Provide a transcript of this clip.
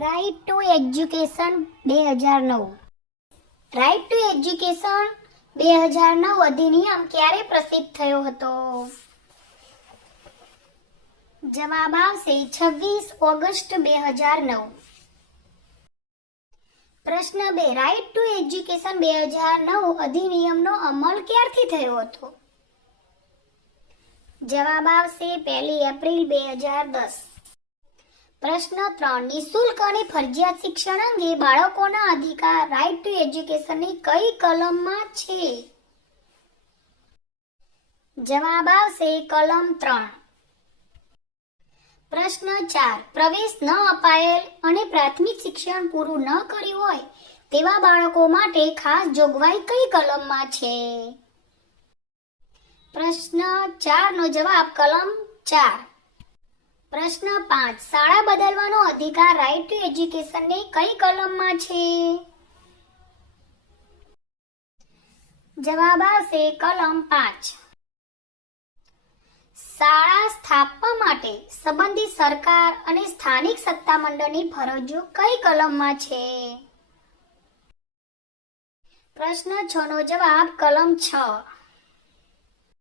Right to education 2009 right to education 2009 અધિનિયમ ક્યારે પ્રસિદ્ધ થયો હતો? જવાબ આવશે 26 ઓગસ્ટ 2009. પ્રશ્ન 2. રાઇટ ટુ એજ્યુકેશન 2009 અધિનિયમનો અમલ ક્યારથી થયો હતો? જવાબ આવશે 1 એપ્રિલ 2010. પ્રશ્ન 3. નિઃશુલ્ક અને ફરજિયાત શિક્ષણ અંગે બાળકોના અધિકાર રાઇટ ટુ એજ્યુકેશનની કઈ કલમમાં છે? જવાબ આવશે કલમ 3. પ્રશ્ન 4. પ્રવેશ ન અપાયેલ અને પ્રાથમિક શિક્ષણ પૂરું ન કર્યું હોય તેવા બાળકો માટે ખાસ જોગવાઈ કઈ કલમમાં છે? પ્રશ્ન 4 નો જવાબ કલમ 4. પ્રશ્ન 5. શાળા બદલવાનો અધિકાર રાઇટ ટુ એજ્યુકેશનની કઈ કલમમાં છે? જવાબ આવશે કલમ 5. શાળા સ્થાપવા માટે સંબંધિત સરકાર અને સ્થાનિક સત્તામંડળની ફરજો કઈ કલમમાં છે? પ્રશ્ન 6 નો જવાબ કલમ 6.